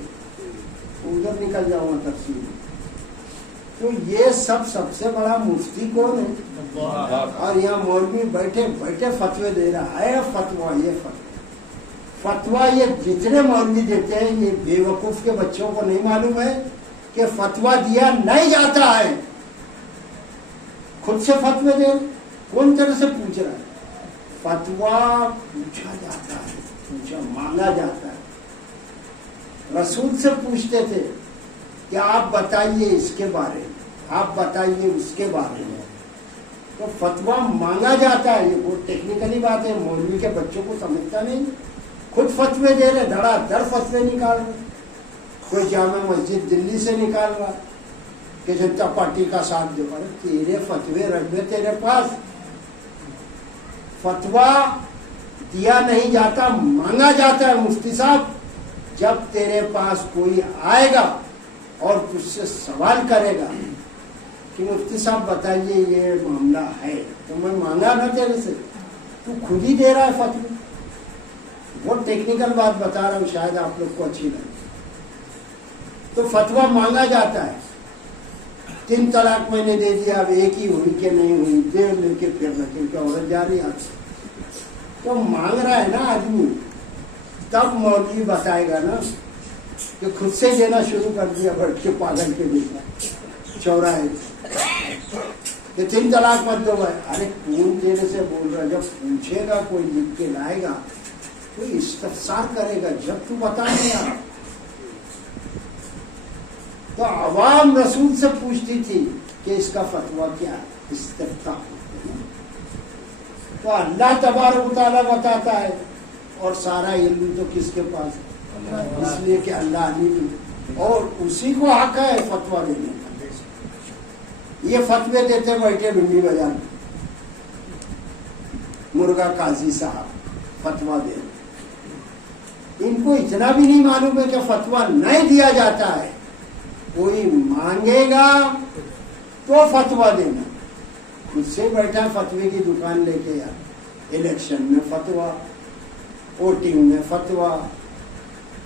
ادھر نکل جاؤں گا تفصیل. تو یہ سب سے بڑا مفتی کون ہے اور یہاں مولوی بیٹھے بیٹھے فتوے دے رہا ہے. فتوا یہ فتوا یہ جتنے مولوی دیتے ہیں یہ بے وقوف کے بچوں کو نہیں معلوم ہے کہ فتوا دیا نہیں جاتا ہے. خود سے فتوے دے کون طرح سے پوچھ رہا ہے. فتوا پوچھا جاتا ہے مانگا جاتا ہے. رسول سے پوچھتے تھے کہ آپ بتائیے اس کے بارے میں آپ بتائیے اس کے بارے میں. تو فتوا مانگا جاتا ہے. یہ بہت ٹیکنیکلی بات ہے مولوی کے بچوں کو سمجھتا نہیں. خود فتوے دے رہے دھڑا دھڑ فتوے نکال رہے. کوئی جامع مسجد دلی سے نکال رہا کہ جنتا پارٹی کا ساتھ دے پڑے. تیرے فتوے رکھ دے تیرے پاس. فتوا دیا نہیں جاتا مانگا جاتا ہے مفتی صاحب. جب تیرے پاس کوئی آئے گا اور تجھ سے سوال کرے گا کہ مفتی صاحب بتائیے یہ معاملہ ہے تو میں مانگا نہ تیرے سے تو خود ہی دے رہا ہے فتوی. بہت ٹیکنیکل بات بتا رہا ہوں شاید آپ لوگ کو اچھی لگے. تو فتوا مانگا جاتا ہے. 3 طلاق میں نے دے دیا اب ایک ہی ہوئی کہ نہیں ہوئی دے لے کے پھر نہ کیونکہ عورت جا رہی ہے تو مانگ رہا ہے نا آدمی. تب مولوی بتائے گا نا کہ خود سے دینا شروع کر دیا بیٹھ کے پاگل کے دیکھا چوراہے کہ 3 طلاق مت دو بھائی. ارے کون دینے سے بول رہا. جب پوچھے گا کوئی لکھ کے لائے گا کوئی استفسار کرے گا جب تو بتا نہیں آ. تو عوام رسول سے پوچھتی تھی کہ اس کا فتویٰ کیا ہے استفتاء. تو اللہ تبارک و تعالیٰ بتاتا ہے اور سارا علم تو کس کے پاس ہے اس لیے کہ اللہ علیم اور اسی کو حق ہے فتویٰ دینے کا. یہ فتوے دیتے بیٹھے ڈنڈی بازار مرغا قاضی صاحب فتویٰ دے. ان کو اتنا بھی نہیں معلوم ہے کہ فتویٰ نہیں دیا جاتا ہے. کوئی مانگے گا تو فتویٰ دینا. خود سے بیٹھا فتوے کی دکان لے کے یار الیکشن میں فتویٰ ووٹنگ میں فتویٰ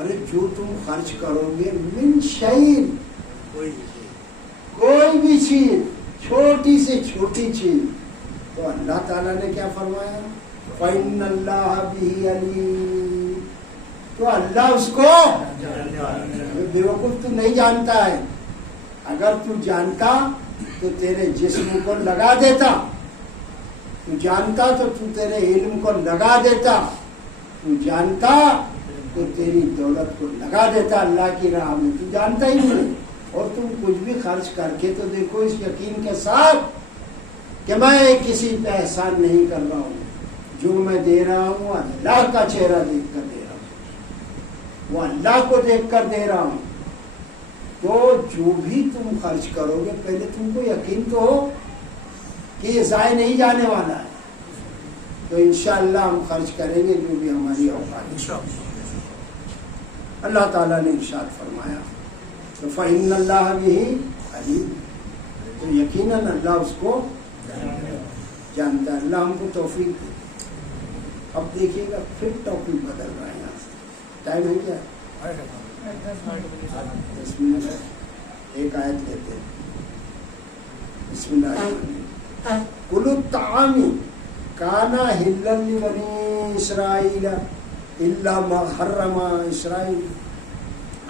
ارے جو تم خرچ کرو گے من شیء، کوئی بھی چیز، چھوٹی سے چھوٹی چیز، تو اللہ تعالیٰ نے کیا فرمایا؟ فَإِنَّ اللَّهَ بِهِ عَلِيمٌ، تو اللہ اس کو بیوقوف تو نہیں جانتا ہے، اگر تو جانتا تو تیرے جسم کو لگا دیتا، تو جانتا تو تیرے علم کو لگا دیتا، تو جانتا تو تیری دولت کو لگا دیتا اللہ کی راہ میں، تو جانتا ہی نہیں، اور تم کچھ بھی خرچ کر کے تو دیکھو اس یقین کے ساتھ کہ میں کسی پہ احسان نہیں کر رہا ہوں، جو میں دے رہا ہوں اللہ کا چہرہ دیکھ کر دے رہا ہوں، وہ اللہ کو دیکھ کر دے رہا ہوں، تو جو بھی تم خرچ کرو گے پہلے تم کو یقین تو ہو کہ یہ ضائع نہیں جانے والا ہے، تو انشاءاللہ ہم خرچ کریں گے جو بھی ہماری اوقات ہے۔ اللہ تعالیٰ نے ارشاد فرمایا تو فَإِنَّ اللَّهَ بِهِ عَلِيمٌ، تو یقیناً اللہ اس کو جانتا ہے۔ اللہ ہم کو توفیق دے۔ اب دیکھیے گا پھر ٹاپک بدل رہا ہے، یہاں سے ٹائم ہے کیا؟ 10 منٹ، ایک آیت لیتے ہیں۔ بسم اللہ الرحمن الرحیم۔ کل الطعام کان حلا لبنی اسرائیل الا ما حرم اسرائیل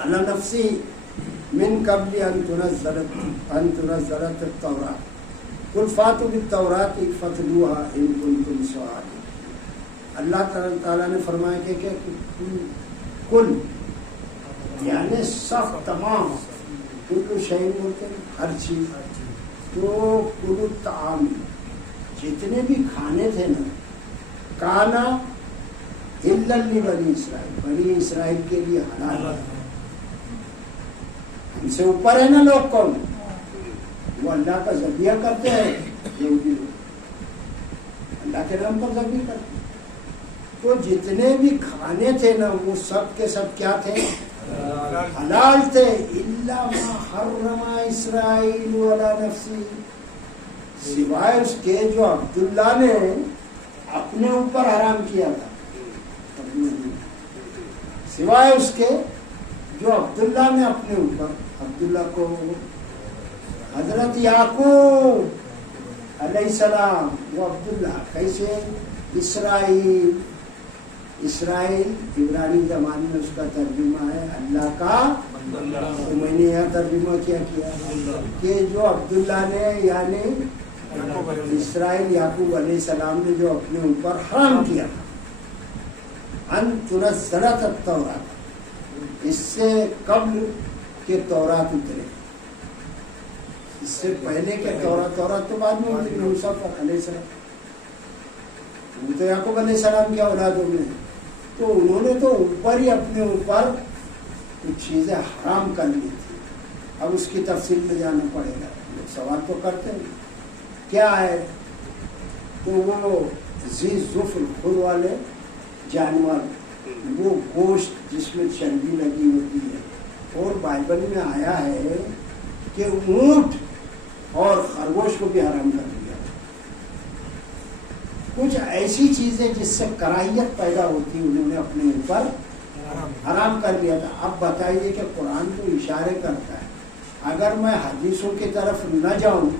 علی نفسہ من قبل ان تنزل التوراۃ قل فاتوا بالتوراۃ فاتلوها ان کنتم صادقین۔ اللہ تعالیٰ نے فرمایا کہ کل یعنی سب تمام، کل شیء بولتے ہیں ہر چیز، تو کل الطعام جتنے بھی کھانے تھے نا، کانا حلا لبنی اسرائیل، بنی اسرائیل کے لیے حلال ہے۔ ہم سے اوپر ہے نا لوگ، کون وہ اللہ کا ذبیحہ کرتے ہیں، یہودی لوگ اللہ کے نام پر ذبیحہ کرتے ہیں، تو جتنے بھی کھانے تھے نا وہ سب کے سب کیا تھے؟ حلال تھے، الا ما حرم اسرائیل علی نفسہ، سوائے اس کے جو عبداللہ نے اپنے اوپر حرام کیا تھا، سوائے اس کے جو عبداللہ نے اپنے اوپر، عبداللہ کو حضرت یعقوب علیہ السلام، وہ عبداللہ کیسے؟ اسرائیل، اسرائیل عبرانی زبان میں اس کا ترجمہ ہے اللہ کا، تو میں نے یہ ترجمہ کیا کہ جو عبداللہ نے یعنی اسرائیل یعقوب علیہ السلام نے جو اپنے اوپر حرام کیا ان تنزلت التوراۃ، اس سے قبل کہ تورات اترے، اس سے پہلے کہ تورات تو بعد میں اتری، موسیٰ علیہ السلام، وہ تو یعقوب علیہ السلام کی اولادوں میں، تو انہوں نے تو اوپر ہی اپنے اوپر کچھ چیزیں حرام کر لی تھی۔ اب اس کی تفصیل میں جانا پڑے گا، لوگ سوال تو کرتے ہیں کیا ہے، تو وہ ذی ظفر خور والے جانور، وہ گوشت جس میں چربی لگی ہوتی ہے، اور بائبل میں آیا ہے کہ اونٹ اور خرگوش کو بھی حرام کر دیا۔ کچھ ایسی چیزیں جس سے کراہیت پیدا ہوتی انہوں نے اپنے اوپر حرام کر لیا تھا۔ اب بتائیے کہ قرآن تو اشارے کرتا ہے، اگر میں حدیثوں کی طرف نہ جاؤں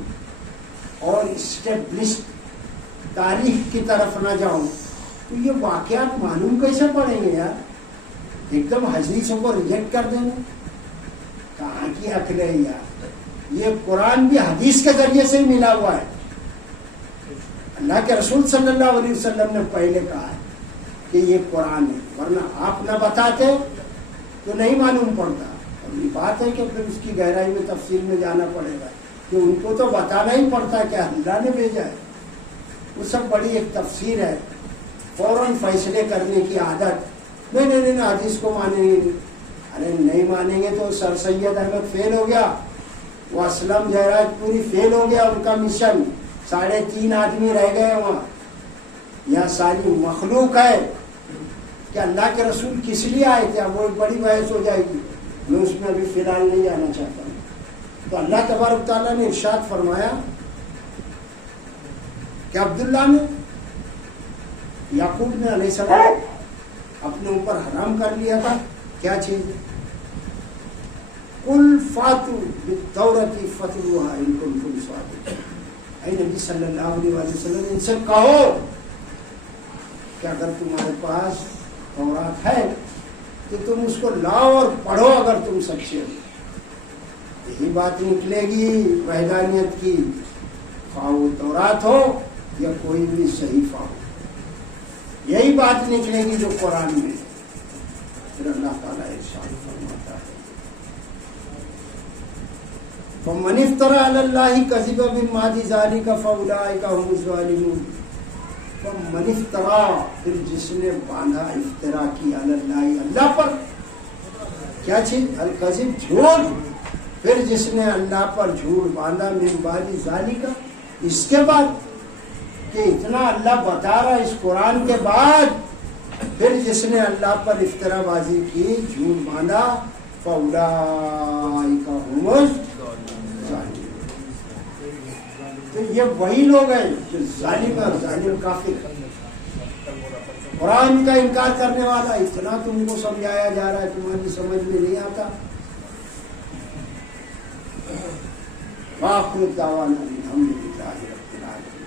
اور اسٹیبلشڈ تاریخ کی طرف نہ جاؤں تو یہ واقعات معلوم کیسے پڑیں گے یار؟ ایک دم حدیثوں کو ریجیکٹ کر دینا، کہاں کی عقل ہے یار؟ یہ قرآن بھی حدیث کے ذریعے سے ملا ہوا ہے، اللہ کے رسول صلی اللہ علیہ وسلم نے پہلے کہا ہے کہ یہ قرآن ہے، ورنہ آپ نہ بتاتے تو نہیں معلوم پڑتا۔ اور یہ بات ہے کہ پھر اس کی گہرائی میں تفصیل میں جانا پڑے گا کہ ان کو تو بتانا ہی پڑتا کہ اللہ نے بھیجا ہے، وہ سب بڑی ایک تفسیر ہے۔ فوراً فیصلے کرنے کی عادت، نہیں حدیث کو مانیں گے، ارے نہیں مانیں گے تو سر سید احمد فیل ہو گیا، وہ اسلم جہراج پوری فیل ہو گیا، ان کا مشن 3.5 آدمی رہ گئے وہاں، یہاں ساری مخلوق ہے کہ اللہ کے رسول کس لیے آئے تھے، اب وہ ایک بڑی بحث ہو جائے گی، میں اس میں ابھی فی الحال نہیں جانا چاہتا ہوں۔ تو اللہ تبارک تعالیٰ نے ارشاد فرمایا کہ عبداللہ نے، یعقوب نے علیہ السلام اپنے اوپر حرام کر لیا تھا، کیا چیز؟ قل فاتو بالتورۃ فتلوها ان کنتم صادقین. اے نبی صلی اللہ علیہ وسلم ان سے کہو کہ اگر تمہارے پاس تورات ہے تو تم اس کو لاؤ اور پڑھو اگر تم سچے ہو. یہی بات نکلے گی وحدانیت کی، خواہ وہ تورات ہو یا کوئی بھی صحیفہ ہو. یہی بات نکلے گی جو قرآن میں. پھر اللہ تعالیٰ ارشاد فرماتا ہے فَمَنِ افْتَرَىٰ عَلَى اللَّهِ كَذِبًا مِن بَعْدِ ذَٰلِكَ فَأُولَٰئِكَ هُمُ الظَّالِمُونَ. فَمَنِ افْتَرَىٰ، پھر جس نے باندھا افطرا کی علی اللہ، اللہ پر. کیا چیز؟ الکذب، جھوٹ. پھر جس نے اللہ پر جھوٹ باندھا من بعد ذالک، اس کے بعد کہ اتنا اللہ بتا رہا اس قرآن کے بعد، پھر جس نے اللہ پر افطرا بازی کی، جھوٹ باندھا، فاولئک هم الظالمون. تو یہ وہی لوگ ہیں جو ظالم اور ظالم کافر. قرآن کا انکار کرنے والا، اتنا تم کو سمجھایا جا رہا ہے تمہاری سمجھ میں نہیں آتا. وآخر دعوانا الحمدللہ رب العالمین.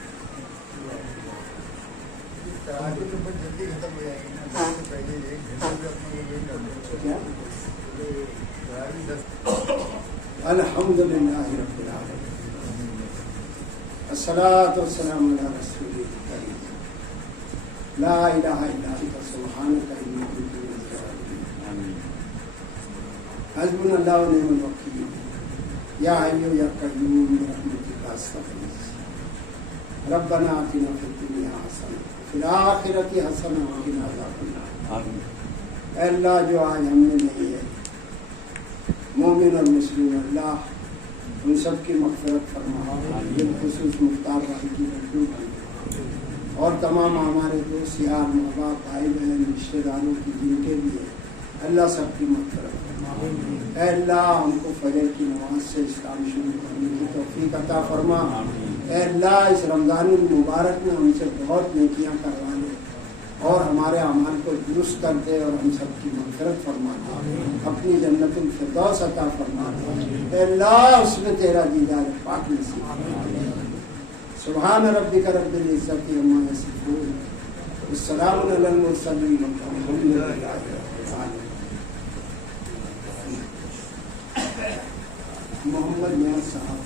الحمدللہ رب العالمین. الصلاۃ والسلام علی رسول الکریم. لا الہ الا انت سبحانک انی کنت من الظالمین. حسبنا اللہ ونعم الوکیل. یا حی یا قیوم برحمتک استغیث. ربنا آتنا فی الدنیا حسنہ وفی الآخرۃ حسنہ وقنا عذاب النار. اے اللہ جو آج ہم میں نہیں ہے مومن اور مسلم، اللہ ان سب کی مغفرت فرما. بالخصوص مختار بھائی کی مردوں اور تمام ہمارے دوست یار ماں باپ بھائی بہن رشتے داروں کی جن کے بھی ہے، اللہ سب کی مغفرت فرما. اے اللہ ہم کو فجر کی نماز سے اسلام شروع کرنے کی توفیق عطا فرما. اے اللہ اس رمضان المبارک میں ہم سے بہت نیکیاں کروا لے اور ہمارے اعمال کو درست کر دے اور ہم سب کی مغفرت فرما دے. اپنی جنت الفردوس عطا فرما دے. اے اللہ اس میں تیرا دیدار پاک نصیب فرما. سبحان ربک رب العزت عما یصفون والسلام علی المرسلین والحمد للہ رب العالمین. محمد نیاز صاحب